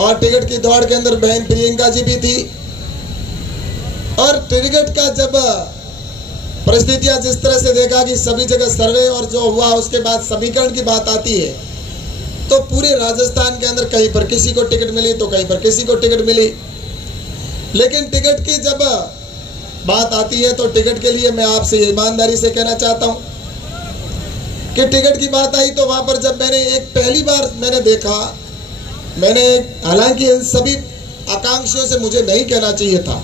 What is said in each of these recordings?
और टिकट की दौड़ के अंदर बहन प्रियंका जी भी थी। और टिकट का जब परिस्थितियां जिस तरह से देखा कि सभी जगह सर्वे और जो हुआ उसके बाद समीकरण की बात आती है, तो पूरे राजस्थान के अंदर कहीं पर किसी को टिकट मिली तो कहीं पर किसी को टिकट मिली। लेकिन टिकट की जब बात आती है तो टिकट के लिए मैं आपसे ईमानदारी से कहना चाहता हूं कि टिकट की बात आई तो वहां पर जब मैंने पहली बार मैंने देखा, हालांकि इन सभी आकांक्षियों से मुझे नहीं कहना चाहिए था,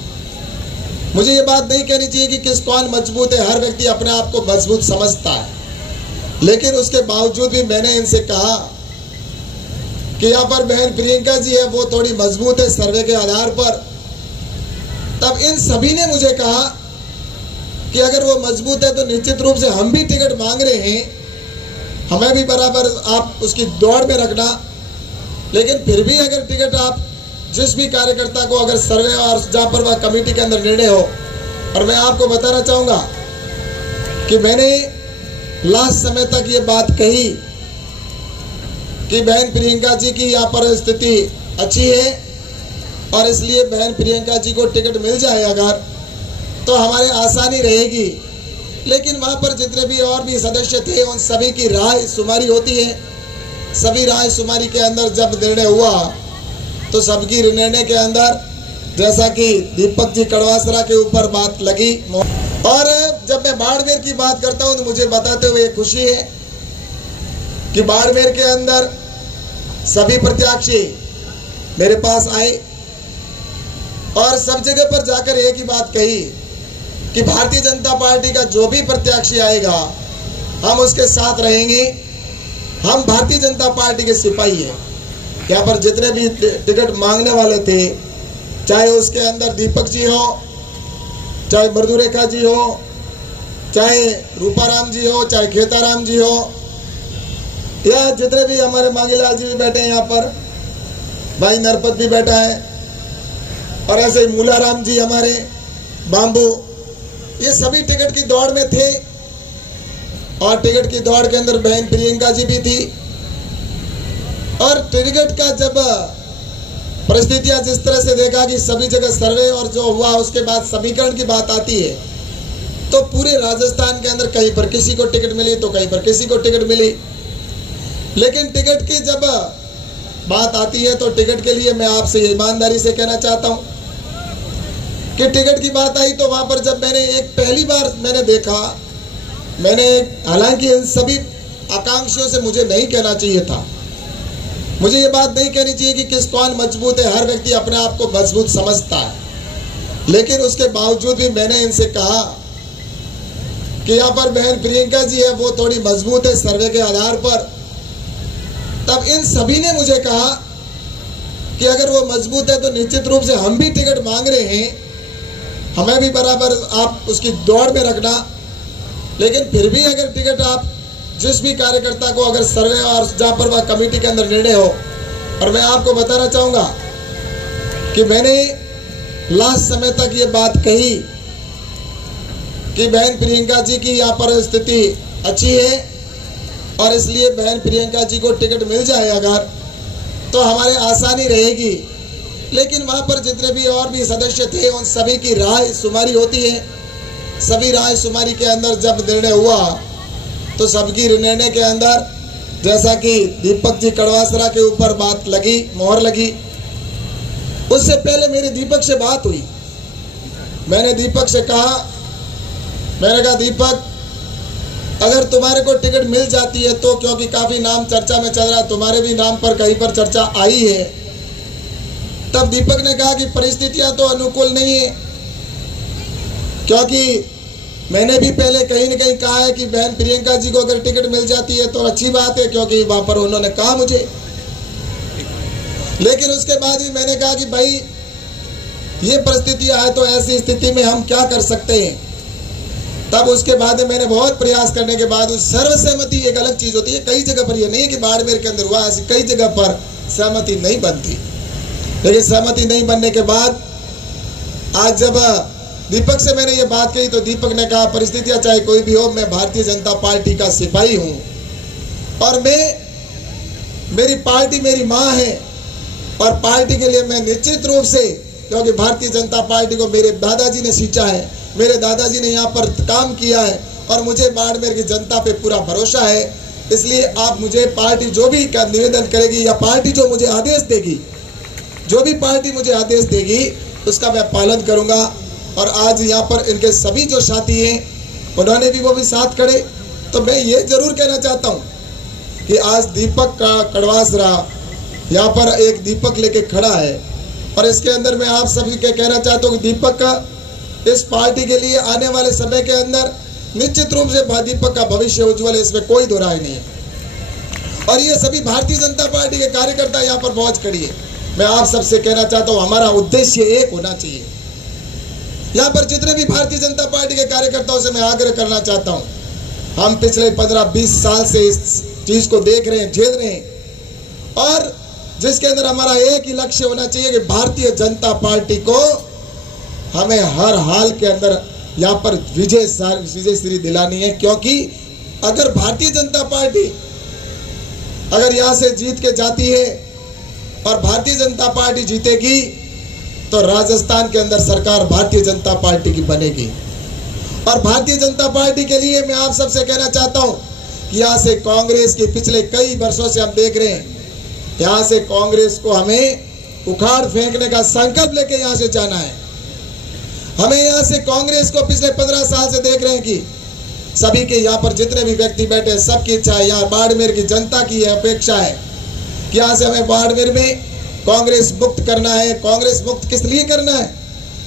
मुझे ये बात नहीं कहनी चाहिए कि किस कौन मजबूत है। हर व्यक्ति अपने आप को मजबूत समझता है, लेकिन उसके बावजूद भी मैंने इनसे कहा कि यहाँ पर बहन प्रियंका जी है वो थोड़ी मजबूत है सर्वे के आधार पर। तब इन सभी ने मुझे कहा कि अगर वो मजबूत है तो निश्चित रूप से हम भी टिकट मांग रहे हैं, हमें भी बराबर आप उसकी दौड़ में रखना। लेकिन फिर भी अगर टिकट आप जिस भी कार्यकर्ता को अगर सर्वे और जहां पर वह कमेटी के अंदर निर्णय हो, और मैं आपको बताना चाहूंगा कि मैंने लास्ट समय तक ये बात कही कि बहन प्रियंका जी की यहाँ पर स्थिति अच्छी है और इसलिए बहन प्रियंका जी को टिकट मिल जाए अगर तो हमारे आसानी रहेगी। लेकिन वहां पर जितने भी और भी सदस्य थे उन सभी की राय शुमारी होती है। सभी राय शुमारी के अंदर जब निर्णय हुआ तो सबकी निर्णय के अंदर जैसा कि दीपक जी कड़वासरा के ऊपर बात लगी। और जब मैं बाड़मेर की बात करता हूं तो मुझे बताते हुए खुशी है कि बाड़मेर के अंदर सभी प्रत्याशी मेरे पास आए और सब जगह पर जाकर एक ही बात कही कि भारतीय जनता पार्टी का जो भी प्रत्याशी आएगा हम उसके साथ रहेंगे, हम भारतीय जनता पार्टी के सिपाही हैं। यहाँ पर जितने भी टिकट मांगने वाले थे, चाहे उसके अंदर दीपक जी हो, चाहे मृदुरेखा जी हो, चाहे रूपाराम जी हो, चाहे खेताराम जी हो, या जितने भी हमारे मांगीलाल जी भी बैठे हैं, यहाँ पर भाई नरपत भी बैठा है, और ऐसे ही मूलाराम जी हमारे बाम्बू, ये सभी टिकट की दौड़ में थे। और टिकट की दौड़ के अंदर बहन प्रियंका जी भी थी। और टिकट का जब परिस्थितियां जिस तरह से देखा कि सभी जगह सर्वे और जो हुआ उसके बाद समीकरण की बात आती है, तो पूरे राजस्थान के अंदर कहीं पर किसी को टिकट मिली तो कहीं पर किसी को टिकट मिली। लेकिन टिकट की जब बात आती है तो टिकट के लिए मैं आपसे ईमानदारी से कहना चाहता हूं कि टिकट की बात आई तो वहां पर जब मैंने पहली बार मैंने देखा, हालांकि इन सभी आकांक्षियों से मुझे नहीं कहना चाहिए था, मुझे ये बात नहीं कहनी चाहिए कि किस कौन मजबूत है। हर व्यक्ति अपने आप को मजबूत समझता है, लेकिन उसके बावजूद भी मैंने इनसे कहा कि यहाँ पर बहन प्रियंका जी है वो थोड़ी मजबूत है सर्वे के आधार पर। तब इन सभी ने मुझे कहा कि अगर वो मजबूत है तो निश्चित रूप से हम भी टिकट मांग रहे हैं, हमें भी बराबर आप उसकी दौड़ में रखना। लेकिन फिर भी अगर टिकट आप जिस भी कार्यकर्ता को अगर सर्वे और जहां पर वह कमेटी के अंदर निर्णय हो, और मैं आपको बताना चाहूंगा कि मैंने लास्ट समय तक ये बात कही कि बहन प्रियंका जी की यहाँ पर स्थिति अच्छी है और इसलिए बहन प्रियंका जी को टिकट मिल जाए अगर तो हमारे आसानी रहेगी। लेकिन वहां पर जितने भी और भी सदस्य थे उन सभी की राय शुमारी होती है। सभी राय शुमारी के अंदर जब निर्णय हुआ तो सबकी निर्णय के अंदर जैसा कि दीपक जी कड़वासरा के ऊपर बात लगी, मोहर लगी। उससे पहले मेरी दीपक से बात हुई, मैंने दीपक से कहा, मैंने कहा दीपक अगर तुम्हारे को टिकट मिल जाती है तो, क्योंकि काफी नाम चर्चा में चल रहा, तुम्हारे भी नाम पर कहीं पर चर्चा आई है। तब दीपक ने कहा कि परिस्थितियां तो अनुकूल नहीं है, क्योंकि मैंने भी पहले कहीं न कहीं कहा है कि बहन प्रियंका जी को अगर टिकट मिल जाती है तो अच्छी बात है, क्योंकि वहां पर उन्होंने कहा मुझे। लेकिन उसके बाद भी मैंने कहा कि भाई ये परिस्थितियां है तो ऐसी स्थिति में हम क्या कर सकते हैं। तब उसके बाद मैंने बहुत प्रयास करने के बाद सर्वसहमति एक अलग चीज होती है, कई जगह पर यह नहीं कि बाड़मेर के अंदर हुआ, ऐसी कई जगह पर सहमति नहीं बनती। लेकिन सहमति नहीं बनने के बाद आज जब दीपक से मैंने ये बात कही तो दीपक ने कहा परिस्थितियां चाहे कोई भी हो, मैं भारतीय जनता पार्टी का सिपाही हूं और मेरी पार्टी मेरी मां है और पार्टी के लिए मैं निश्चित रूप से, क्योंकि भारतीय जनता पार्टी को मेरे दादाजी ने सींचा है, मेरे दादाजी ने यहाँ पर काम किया है और मुझे बाड़मेर की जनता पे पूरा भरोसा है। इसलिए आप मुझे पार्टी जो भी निवेदन करेगी या पार्टी जो मुझे आदेश देगी, जो भी पार्टी मुझे आदेश देगी उसका मैं पालन करूंगा। और आज यहाँ पर इनके सभी जो साथी हैं उन्होंने भी वो भी साथ खड़े। तो मैं ये जरूर कहना चाहता हूँ कि आज दीपक कड़वासरा यहाँ पर एक दीपक लेके खड़ा है और इसके अंदर मैं आप सभी के कहना चाहता हूँ कि दीपक का इस पार्टी के लिए आने वाले समय के अंदर निश्चित रूप से दीपक का भविष्य उज्जवल है, इसमें कोई दो राय नहीं है। और ये सभी भारतीय जनता पार्टी के कार्यकर्ता यहाँ पर पहुंच खड़ी है। मैं आप सबसे कहना चाहता हूँ हमारा उद्देश्य एक होना चाहिए। यहाँ पर जितने भी भारतीय जनता पार्टी के कार्यकर्ताओं से मैं आग्रह करना चाहता हूँ, हम पिछले 15-20 साल से इस चीज को देख रहे हैं, झेल रहे हैं और जिसके अंदर हमारा एक ही लक्ष्य होना चाहिए कि भारतीय जनता पार्टी को हमें हर हाल के अंदर यहाँ पर विजय श्री दिलानी है। क्योंकि अगर भारतीय जनता पार्टी अगर यहाँ से जीत के जाती है और भारतीय जनता पार्टी जीतेगी तो राजस्थान के अंदर सरकार भारतीय जनता पार्टी की बनेगी। और भारतीय जनता पार्टी के लिए मैं आप सबसे कहना चाहता हूं कि यहाँ से कांग्रेस की पिछले कई वर्षों से हम देख रहे हैं, यहाँ से कांग्रेस को हमें उखाड़ फेंकने का संकल्प लेके यहाँ से जाना है। हमें यहाँ से कांग्रेस को पिछले 15 साल से देख रहे हैं कि सभी के यहाँ पर जितने भी व्यक्ति बैठे हैं सबकी इच्छा है, यहाँ बाड़मेर की जनता की अपेक्षा है कि यहाँ से हमें बाड़मेर में कांग्रेस मुक्त करना है। कांग्रेस मुक्त किस लिए करना है?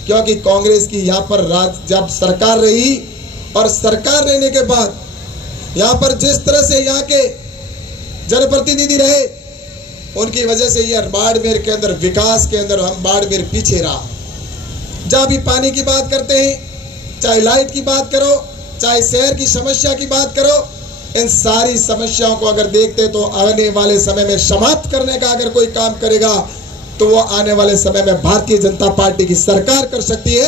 क्योंकि कांग्रेस की यहाँ पर जब सरकार रही और सरकार रहने के बाद यहाँ पर जिस तरह से यहाँ के जनप्रतिनिधि रहे उनकी वजह से यह बाड़मेर के अंदर विकास के अंदर हम बाड़मेर पीछे रहा। जहाँ भी पानी की बात करते हैं, चाहे लाइट की बात करो, चाहे शहर की समस्या की बात करो, इन सारी समस्याओं को अगर देखते तो आने वाले समय में समाप्त करने का अगर कोई काम करेगा तो वो आने वाले समय में भारतीय जनता पार्टी की सरकार कर सकती है।